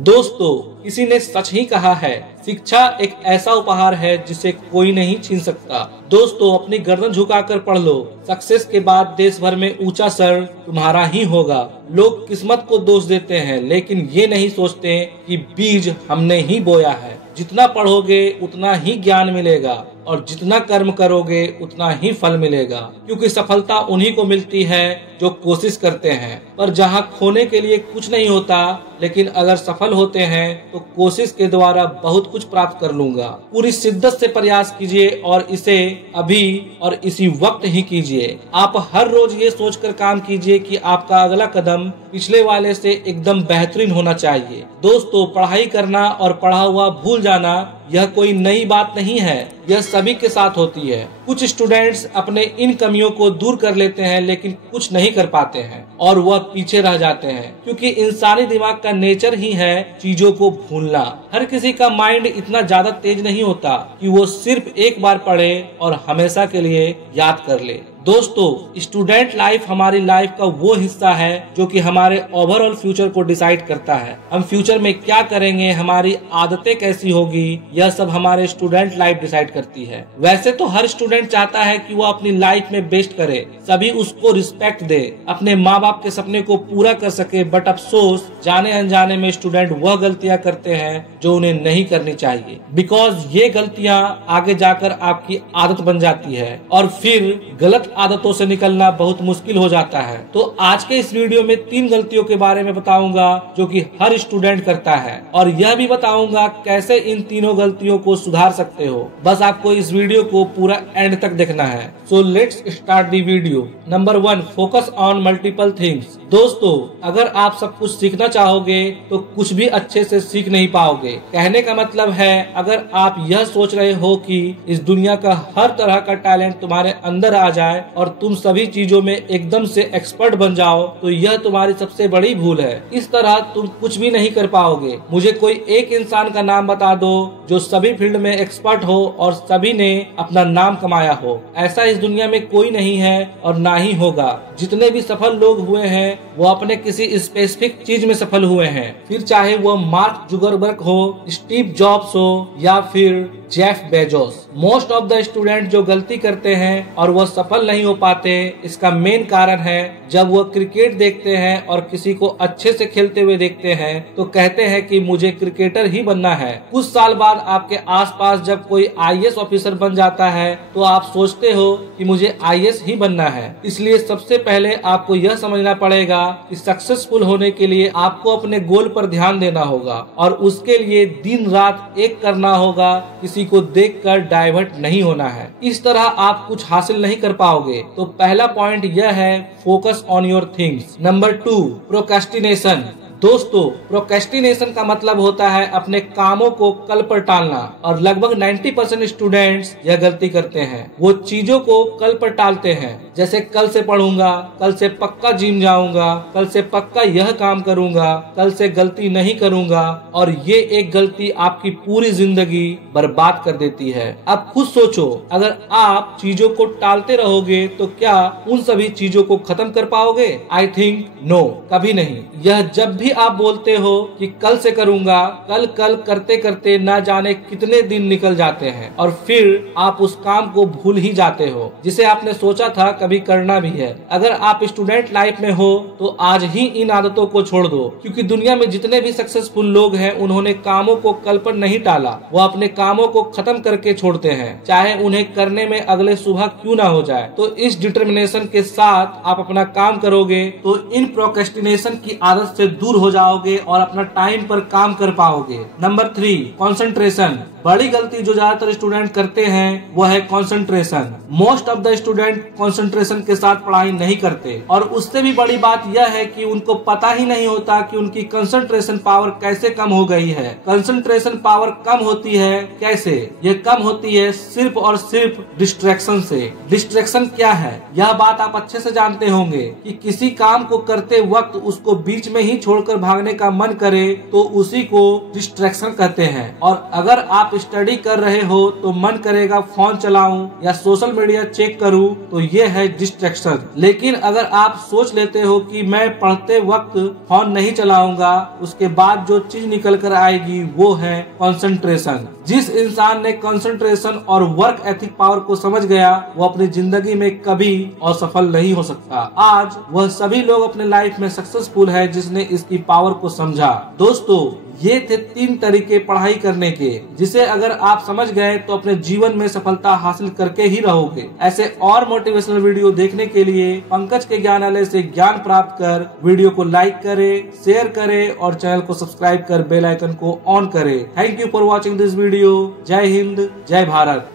दोस्तों, किसी ने सच ही कहा है, शिक्षा एक ऐसा उपहार है जिसे कोई नहीं छीन सकता। दोस्तों, अपनी गर्दन झुकाकर पढ़ लो, सक्सेस के बाद देश भर में ऊंचा सर तुम्हारा ही होगा। लोग किस्मत को दोष देते हैं, लेकिन ये नहीं सोचते कि बीज हमने ही बोया है। जितना पढ़ोगे उतना ही ज्ञान मिलेगा और जितना कर्म करोगे उतना ही फल मिलेगा, क्योंकि सफलता उन्हीं को मिलती है जो कोशिश करते हैं। पर जहाँ खोने के लिए कुछ नहीं होता, लेकिन अगर सफल होते हैं तो कोशिश के द्वारा बहुत कुछ प्राप्त कर लूंगा। पूरी शिद्दत से प्रयास कीजिए और इसे अभी और इसी वक्त ही कीजिए। आप हर रोज ये सोचकर काम कीजिए कि आपका अगला कदम पिछले वाले से एकदम बेहतरीन होना चाहिए। दोस्तों, पढ़ाई करना और पढ़ा हुआ भूल जाना यह कोई नई बात नहीं है, यह सभी के साथ होती है। कुछ स्टूडेंट्स अपने इन कमियों को दूर कर लेते हैं, लेकिन कुछ नहीं कर पाते हैं और वह पीछे रह जाते हैं, क्योंकि इंसानी दिमाग का नेचर ही है चीजों को भूलना। हर किसी का माइंड इतना ज्यादा तेज नहीं होता कि वो सिर्फ एक बार पढ़े और हमेशा के लिए याद कर ले। दोस्तों, स्टूडेंट लाइफ हमारी लाइफ का वो हिस्सा है जो कि हमारे ओवरऑल फ्यूचर को डिसाइड करता है। हम फ्यूचर में क्या करेंगे, हमारी आदतें कैसी होगी, यह सब हमारे स्टूडेंट लाइफ डिसाइड करती है। वैसे तो हर स्टूडेंट चाहता है कि वो अपनी लाइफ में बेस्ट करे, सभी उसको रिस्पेक्ट दे, अपने माँ बाप के सपने को पूरा कर सके। बट अफसोस, जाने अनजाने में स्टूडेंट वह गलतियाँ करते हैं जो उन्हें नहीं करनी चाहिए, बिकॉज ये गलतियाँ आगे जाकर आपकी आदत बन जाती है और फिर गलत आदतों से निकलना बहुत मुश्किल हो जाता है। तो आज के इस वीडियो में 3 गलतियों के बारे में बताऊंगा जो कि हर स्टूडेंट करता है, और यह भी बताऊंगा कैसे इन तीनों गलतियों को सुधार सकते हो। बस आपको इस वीडियो को पूरा एंड तक देखना है। So let's start the video. Number 1, focus on multiple things. दोस्तों, अगर आप सब कुछ सीखना चाहोगे तो कुछ भी अच्छे से सीख नहीं पाओगे। कहने का मतलब है, अगर आप यह सोच रहे हो कि इस दुनिया का हर तरह का टैलेंट तुम्हारे अंदर आ जाए और तुम सभी चीजों में एकदम से एक्सपर्ट बन जाओ, तो यह तुम्हारी सबसे बड़ी भूल है। इस तरह तुम कुछ भी नहीं कर पाओगे। मुझे कोई एक इंसान का नाम बता दो जो सभी फील्ड में एक्सपर्ट हो और सभी ने अपना नाम कमाया हो। ऐसा इस दुनिया में कोई नहीं है और ना ही होगा। जितने भी सफल लोग हुए हैं वो अपने किसी स्पेसिफिक चीज में सफल हुए हैं, फिर चाहे वो मार्क जुगरबर्ग हो, स्टीव जॉब्स हो या फिर Jeff Bezos. Most of the student जो गलती करते हैं और वो सफल नहीं हो पाते, इसका मेन कारण है जब वो क्रिकेट देखते हैं और किसी को अच्छे से खेलते हुए देखते हैं तो कहते हैं कि मुझे क्रिकेटर ही बनना है। कुछ साल बाद आपके आसपास जब कोई आईएएस ऑफिसर बन जाता है तो आप सोचते हो कि मुझे आईएएस ही बनना है। इसलिए सबसे पहले आपको यह समझना पड़ेगा कि सक्सेसफुल होने के लिए आपको अपने गोल पर ध्यान देना होगा और उसके लिए दिन रात एक करना होगा, किसी को देखकर डाइवर्ट नहीं होना है। इस तरह आप कुछ हासिल नहीं कर पाओगे। तो पहला पॉइंट यह है, focus on your things. Number 2, procrastination. दोस्तों, प्रोक्रेस्टिनेशन का मतलब होता है अपने कामों को कल पर टालना, और लगभग 90% स्टूडेंट्स यह गलती करते हैं। वो चीजों को कल पर टालते हैं, जैसे कल से पढ़ूंगा, कल से पक्का जिम जाऊंगा, कल से पक्का यह काम करूंगा, कल से गलती नहीं करूंगा, और ये एक गलती आपकी पूरी जिंदगी बर्बाद कर देती है। अब खुद सोचो, अगर आप चीजों को टालते रहोगे तो क्या उन सभी चीजों को खत्म कर पाओगे? आई थिंक नो, कभी नहीं। यह जब भी आप बोलते हो कि कल से करूंगा, कल कल करते करते ना जाने कितने दिन निकल जाते हैं और फिर आप उस काम को भूल ही जाते हो जिसे आपने सोचा था कभी करना भी है। अगर आप स्टूडेंट लाइफ में हो तो आज ही इन आदतों को छोड़ दो, क्योंकि दुनिया में जितने भी सक्सेसफुल लोग हैं उन्होंने कामों को कल पर नहीं टाला। वो अपने कामों को खत्म करके छोड़ते हैं, चाहे उन्हें करने में अगले सुबह क्यों ना हो जाए। तो इस डिटर्मिनेशन के साथ आप अपना काम करोगे तो इन प्रोक्रेस्टिनेशन की आदत से दूर हो जाओगे और अपना टाइम पर काम कर पाओगे। Number 3, concentration. बड़ी गलती जो ज्यादातर स्टूडेंट करते हैं वो है concentration. Most of the student concentration के साथ पढ़ाई नहीं करते, और उससे भी बड़ी बात यह है कि उनको पता ही नहीं होता कि उनकी कंसंट्रेशन पावर कैसे कम हो गई है। कंसंट्रेशन पावर कम होती है कैसे? ये कम होती है सिर्फ और सिर्फ डिस्ट्रैक्शन से। डिस्ट्रैक्शन क्या है, यह बात आप अच्छे से जानते होंगे कि किसी काम को करते वक्त उसको बीच में ही छोड़कर छोड़कर भागने का मन करे तो उसी को डिस्ट्रैक्शन कहते हैं। और अगर आप स्टडी कर रहे हो तो मन करेगा फोन चलाऊं या सोशल मीडिया चेक करूं, तो ये है डिस्ट्रैक्शन। लेकिन अगर आप सोच लेते हो कि मैं पढ़ते वक्त फोन नहीं चलाऊंगा, उसके बाद जो चीज निकल कर आएगी वो है कंसंट्रेशन। जिस इंसान ने कंसंट्रेशन और वर्क एथिक पावर को समझ गया, वो अपनी जिंदगी में कभी असफल नहीं हो सकता। आज वह सभी लोग अपने लाइफ में सक्सेसफुल है जिसने इसकी पावर को समझा। दोस्तों, ये थे 3 तरीके पढ़ाई करने के, जिसे अगर आप समझ गए तो अपने जीवन में सफलता हासिल करके ही रहोगे। ऐसे और मोटिवेशनल वीडियो देखने के लिए पंकज के ज्ञानालय से ज्ञान प्राप्त कर वीडियो को लाइक करें, शेयर करें और चैनल को सब्सक्राइब कर बेल आइकन को ऑन करें। Thank you for watching this video. जय हिंद, जय भारत।